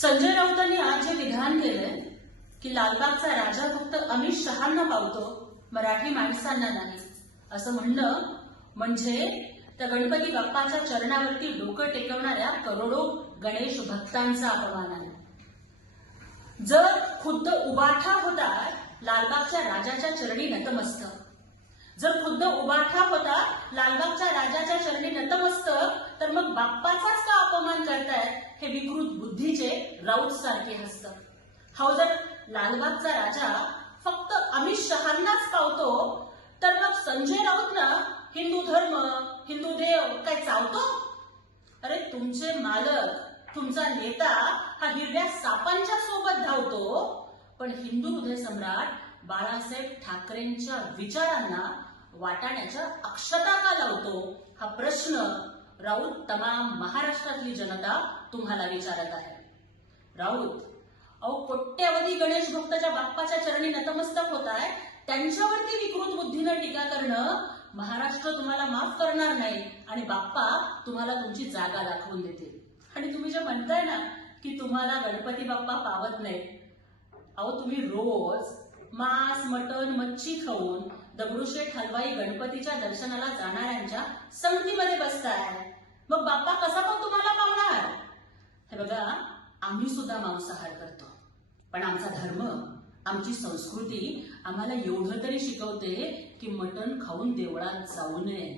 संजय राऊतांनी आज जे विधान केलंय की लालबागचा राजा फक्त अमित शहांना पावतो मराठी माणसांना नाही असं म्हणणं म्हणजे त्या गणपती बाप्पाच्या चरणावरती डोकं टेकवणाऱ्या करोडो गणेश भक्तांचा अपमान आहे जर खुद्द उबाठा होता लालबागच्या राजाच्या चरणी नतमस्तक जर खुद्द उबाठा होता लालबागच्या राजाच्या चरणी नतमस्तक तर मग बाप्पाचाच अपमान करतायत हे विकृत बुद्धीचे राऊत सारखे हसत हा लालबागचा राजा फक्त अमित शहांनाच पावतो तर मग संजय राऊत ना हिंदू धर्म हिंदू देव काय चावतो अरे तुमचे मालक तुमचा नेता हा हिरव्या सापांच्या सोबत धावतो पण हिंदू हृदय सम्राट बाळासाहेब ठाकरेंच्या विचारांना वाटाण्याच्या अक्षता का लावतो हा प्रश्न राऊत तमाम महाराष्ट्रातली जनता तुम्हाला विचारत आहे राऊत अहो कोट्यावधी गणेश भक्ताच्या बाप्पाच्या चरणी नतमस्तक होत आहे त्यांच्यावरती विकृत बुद्धीनं टीका करणं महाराष्ट्र तुम्हाला माफ करणार नाही आणि बाप्पा तुम्हाला तुमची जागा दाखवून देतील आणि तुम्ही जे म्हणताय ना की तुम्हाला गणपती बाप्पा पावत नाही अहो तुम्ही रोज मांस मटण मच्छी खाऊन दगडूशेठ हलवाई गणपतीच्या दर्शनाला जाणार आहे संगतीमध्ये बसताय मग बाप्पा कसा पण तुम्हाला पावणार हे बघा आम्ही सुद्धा मांसाहार करतो पण आमचा धर्म आमची संस्कृती आम्हाला एवढं तरी शिकवते की मटन खाऊन देवळात जाऊ नये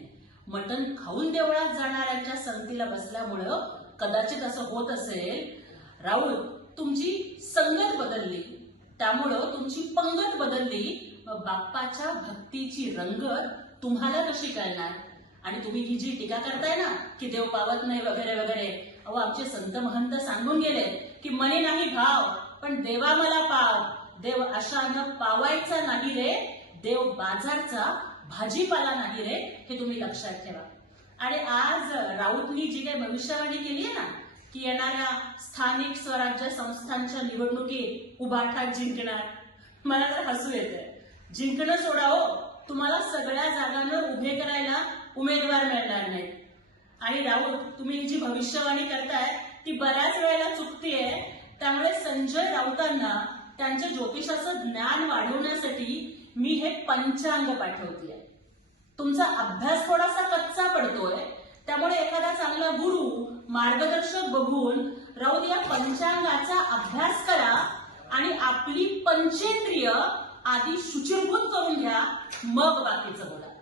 मटन खाऊन देवळात जाणाऱ्यांच्या संगतीला बसल्यामुळं कदाचित असं होत असेल राहुल तुमची संगत बदलली त्यामुळं तुमची पंगत बदलली बाप्पाच्या भक्तीची रंगत तुम्हाला कशी कळणार आणि तुम्ही ही जी टीका करताय ना की देव पावत नाही वगैरे वगैरे अहो आमचे संत महंत सांगून गेले की मने नाही भाव पण देवा मला पाव देव अशानं पावायचा नाही रे देव बाजारचा भाजीपाला नाही रे हे तुम्ही लक्षात ठेवा आणि आज राऊतनी जी काही भविष्यवाणी केली आहे ना की येणाऱ्या स्थानिक स्वराज्य संस्थांच्या निवडणुकीत उभाठात जिंकणार मला तर हसू येते जिंकणं सोडा हो तुम्हाला सगळ्या जागांवर उभे करायला उमेदवार मिळणार नाही आणि राऊत तुम्ही जी भविष्यवाणी करताय ती बऱ्याच वेळेला चुकतीये त्यामुळे संजय राऊतांना त्यांच्या ज्योतिषाचं ज्ञान वाढवण्यासाठी मी हे पंचांग पाठवते तुमचा अभ्यास थोडासा कच्चा पडतोय त्यामुळे एखादा चांगला गुरु मार्गदर्शक बघून राऊत या पंचांगाचा अभ्यास करा आणि आपली पंचेंद्रिय आधी शुचिर्भूत करून घ्या मग बाकीचं बोला